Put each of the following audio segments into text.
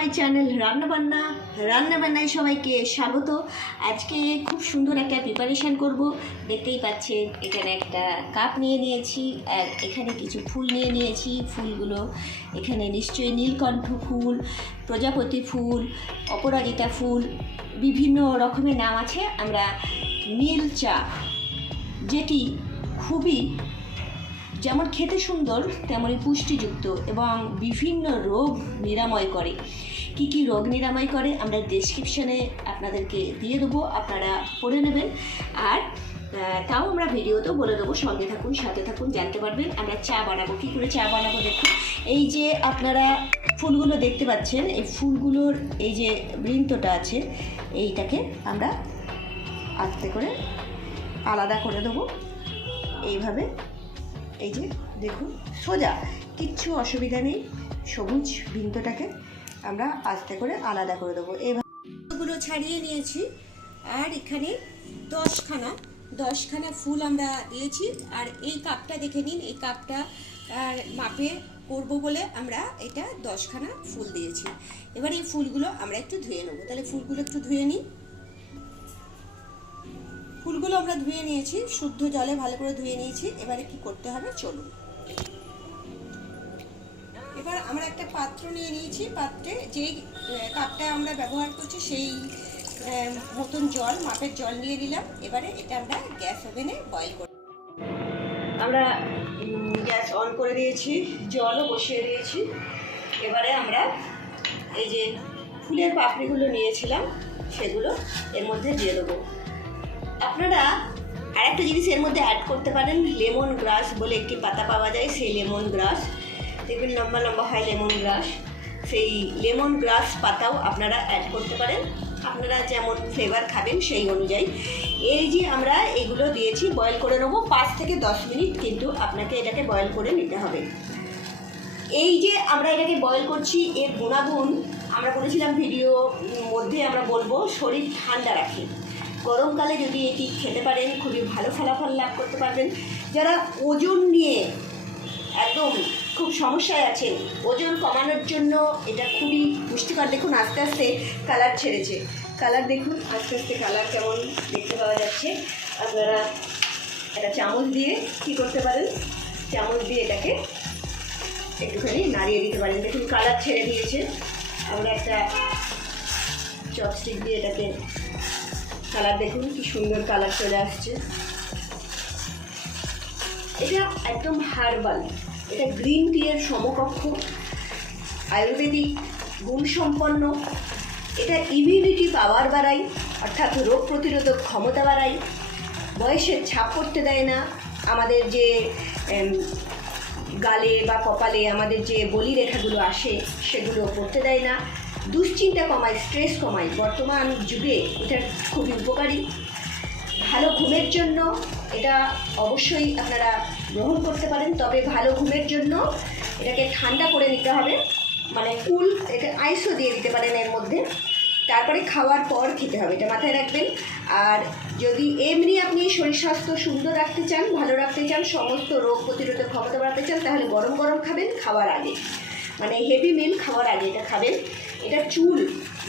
My channel রান্না বান্নায় সবাইকে স্বাগত। আজকে খুব সুন্দর একটা প্রিপারেশান করব। দেখতেই পাচ্ছেন এখানে একটা কাপ নিয়ে নিয়েছি আর এখানে কিছু ফুল নিয়ে নিয়েছি। ফুলগুলো এখানে নিশ্চয়ই নীলকণ্ঠ ফুল, প্রজাপতি ফুল, অপরাজিতা ফুল, বিভিন্ন রকমের নাম আছে। আমরা নীল চা, যেটি খুবই যেমন খেতে সুন্দর তেমনই পুষ্টিযুক্ত এবং বিভিন্ন রোগ নিরাময় করে। কি কি রোগ নিরাময় করে আমরা ডেসক্রিপশানে আপনাদেরকে দিয়ে দেবো, আপনারা পড়ে নেবেন। আর তাও আমরা ভিডিওতেও বলে দেবো, সঙ্গে থাকুন, সাথে থাকুন, জানতে পারবেন আমরা চা বানাবো। কী করে চা বানাবো দেখুন। এই যে আপনারা ফুলগুলো দেখতে পাচ্ছেন, এই ফুলগুলোর এই যে বৃন্তটা আছে, এইটাকে আমরা আস্তে করে আলাদা করে দেবো এইভাবে। এই যে দেখুন, সোজা, কিচ্ছু অসুবিধা নেই। সবুজ বৃন্তটাকে আমরা আস্তে করে আলাদা করে দেবো। এইভাবে ছাড়িয়ে নিয়েছি আর এখানে 10খানা ফুল আমরা দিয়েছি। আর এই কাপটা দেখে নিন, এই কাপটা মাপে করবো বলে আমরা এটা 10খানা ফুল দিয়েছি। এবার এই ফুলগুলো আমরা একটু ধুয়ে নেবো। তাহলে ফুলগুলো একটু ধুয়ে নিই। ফুলগুলো আমরা ধুয়ে নিয়েছি, শুদ্ধ জলে ভালো করে ধুয়ে নিয়েছি। এবারে কি করতে হবে চলুন। এবার আমরা একটা পাত্র নিয়ে নিয়েছি। পাত্রে যেই কাপটা আমরা ব্যবহার করছি সেই মতন জল, মাপের জল নিয়ে নিলাম। এবারে এটা আমরা গ্যাস ওভেনে বয়েল করব। আমরা গ্যাস অন করে দিয়েছি, জলও বসিয়ে দিয়েছি। এবারে আমরা এই যে ফুলের পাপড়িগুলো নিয়েছিলাম সেগুলো এর মধ্যে দিয়ে দেবো। আপনারা আর একটা জিনিস এর মধ্যে অ্যাড করতে পারেন, লেমন গ্রাস বলে একটি পাতা পাওয়া যায়। সেই লেমন গ্রাস দেখবেন লম্বা লম্বা হয় লেমন গ্রাস, সেই লেমন গ্রাস পাতাও আপনারা অ্যাড করতে পারেন, আপনারা যেমন ফ্লেভার খাবেন সেই অনুযায়ী। এই যে আমরা এগুলো দিয়েছি, বয়েল করে নেবো 5 থেকে 10 মিনিট, কিন্তু আপনাকে এটাকে বয়েল করে নিতে হবে। এই যে আমরা এটাকে বয়েল করছি, এর গুণাগুণ আমরা বলেছিলাম ভিডিও মধ্যে আমরা বলবো, শরীর ঠান্ডা রাখে। গরমকালে যদি এটি খেতে পারেন খুবই ভালো ফলাফল লাভ করতে পারবেন। যারা ওজন নিয়ে একদম খুব সমস্যায় আছেন, ওজন কমানোর জন্য এটা খুবই পুষ্টিকর। দেখুন আস্তে আস্তে কালার ছেড়েছে, কালার দেখুন আস্তে আস্তে কালার কেমন দেখতে পাওয়া যাচ্ছে। আপনারা একটা চামচ দিয়ে কী করতে পারেন, চামচ দিয়ে এটাকে একটুখানি নাড়িয়ে দিতে পারেন। দেখুন কালার ছেড়ে দিয়েছে। আমরা একটা চপস্টিক দিয়ে এটাকে, কালার দেখুন কি সুন্দর কালার চলে আসছে। এটা একদম হার্বাল, এটা গ্রিন টি এর সমকক্ষ, আয়ুর্বেদিক গুণসম্পন্ন। এটা ইমিউনিটি পাওয়ার বাড়ায়, অর্থাৎ রোগ প্রতিরোধক ক্ষমতা বাড়ায়, বয়সের ছাপ পড়তে দেয় না, আমাদের যে গালে বা কপালে আমাদের যে বলিরেখাগুলো আসে সেগুলো পড়তে দেয় না, দুশ্চিন্তা কমায়, স্ট্রেস কমায়। বর্তমান যুগে এটা খুবই উপকারী। ভালো ঘুমের জন্য এটা অবশ্যই আপনারা গ্রহণ করতে পারেন, তবে ভালো ঘুমের জন্য এটাকে ঠান্ডা করে নিতে হবে, মানে কুল, এটা আইসও দিয়ে দিতে পারেন এর মধ্যে। তারপরে খাওয়ার পর খেতে হবে, এটা মাথায় রাখবেন। আর যদি এমনি আপনি শরীর স্বাস্থ্য সুন্দর রাখতে চান, ভালো রাখতে চান, সমস্ত রোগ প্রতিরোধক ক্ষমতা বাড়াতে চান, তাহলে গরম গরম খাবেন খাওয়ার আগে, মানে হেভি মিল খাওয়ার আগে এটা খাবেন। এটা চুল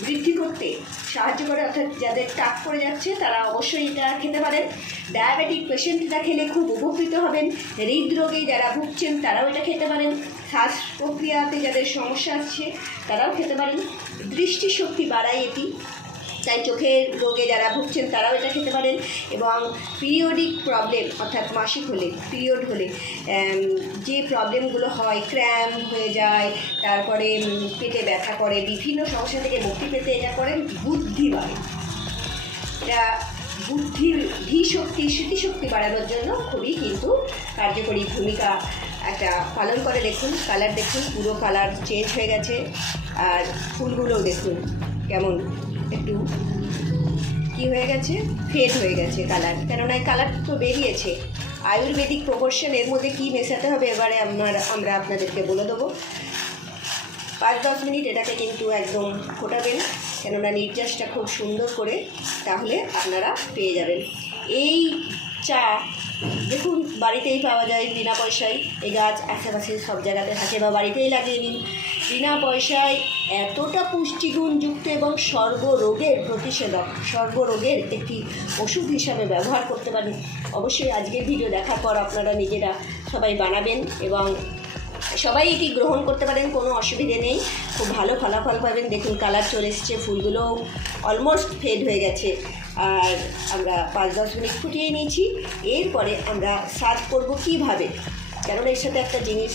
বৃদ্ধি করতে সাহায্য করে, অর্থাৎ যাদের টাক পড়ে যাচ্ছে তারা অবশ্যই এটা খেতে পারেন। ডায়াবেটিক পেশেন্টরা খেলে খুব উপকৃত হবেন। হৃদরোগে যারা ভুগছেন তারাও এটা খেতে পারেন। শ্বাস প্রক্রিয়াতে যাদের সমস্যা আছে তারাও খেতে পারেন। দৃষ্টিশক্তি বাড়ায় এটি, তাই চোখের রোগে যারা ভুগছেন তারাও এটা খেতে পারেন। এবং পিরিয়ডিক প্রবলেম, অর্থাৎ মাসিক হলে, পিরিয়ড হলে যে প্রবলেমগুলো হয়, ক্র্যাম্প হয়ে যায়, তারপরে পেটে ব্যথা করে, বিভিন্ন সমস্যা থেকে মুক্তি পেতে এটা করেন। বুদ্ধি বাড়ে, এটা বুদ্ধির ধীশক্তি, স্মৃতিশক্তি বাড়ানোর জন্য খুবই কিন্তু কার্যকরী ভূমিকা একটা পালন করে। দেখুন কালার দেখুন, পুরো কালার চেঞ্জ হয়ে গেছে। আর ফুলগুলোও দেখুন কেমন একটু কি হয়ে গেছে, ফেড হয়ে গেছে কালার, কেননা এই কালার তো বেরিয়েছে। আয়ুর্বেদিক প্রপোর্শন এর মধ্যে কী মেশাতে হবে এবারে আমরা আপনাদেরকে বলে দেবো। 5-10 মিনিট এটাকে কিন্তু একদম ফোটাবেন, কেননা নির্যাসটা খুব সুন্দর করে, তাহলে আপনারা পেয়ে যাবেন। এই চা দেখুন বাড়িতেই পাওয়া যায় বিনা পয়সায়। এই গাছ আশেপাশে সব জায়গাতে থাকে বা বাড়িতেই লাগিয়ে নিন। বিনা পয়সায় এতটা পুষ্টিগুণযুক্ত এবং সর্বরোগের প্রতিষেধক, সর্বরোগের একটি ওষুধ হিসাবে ব্যবহার করতে পারেন। অবশ্যই আজকের ভিডিও দেখার পর আপনারা নিজেরা সবাই বানাবেন এবং সবাই এটি গ্রহণ করতে পারেন, কোনো অসুবিধে নেই। খুব ভালো ফলাফল পাবেন। দেখুন কালার চলে এসছে, ফুলগুলো অলমোস্ট ফেড হয়ে গেছে। আর আমরা 5-10 মিনিট ফুটিয়ে নিয়েছি। এরপরে আমরা সার্ভ করব কীভাবে, কারণ এর সাথে একটা জিনিস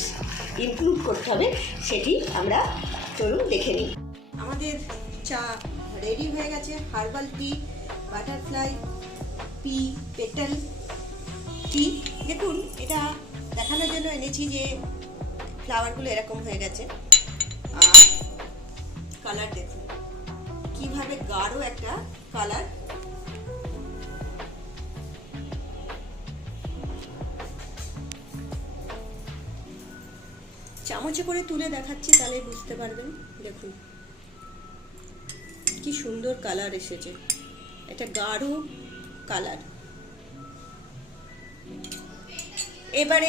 ইনক্লুড করতে হবে, সেটি আমরা চলুন দেখে নিই। আমাদের চা রেডি হয়ে গেছে। Herbal tea, butterfly, pea petal tea. দেখুন এটা দেখানোর জন্য এনেছি যে ফ্লাওয়ারগুলো এরকম হয়ে গেছে। আর কালার দেখুন কীভাবে গাঢ় একটা কালার। চামচে করে তুলে দেখাচ্ছি, তাহলে বুঝতে পারবেন। দেখুন কি সুন্দর কালার এসেছে, এটা গাঢ় কালার। এবারে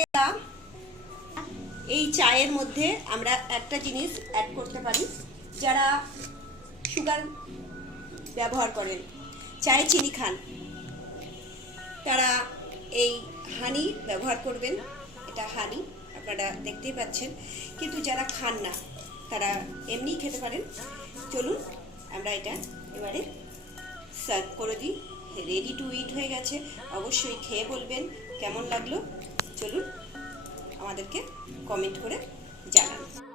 এই চায়ের মধ্যে আমরা একটা জিনিস অ্যাড করতে পারি। যারা সুগার ব্যবহার করেন, চায়ে চিনি খান, তারা এই হানি ব্যবহার করবেন। এটা হানি আপনারা দেখতেই পাচ্ছেন। কিন্তু যারা খান না তারা এমনিই খেতে পারেন। চলুন আমরা এটা এবারে সার্ভ করে দিই। রেডি টু ইট হয়ে গেছে। অবশ্যই খেয়ে বলবেন কেমন লাগলো। চলুন আমাদেরকে কমেন্ট করে জানান।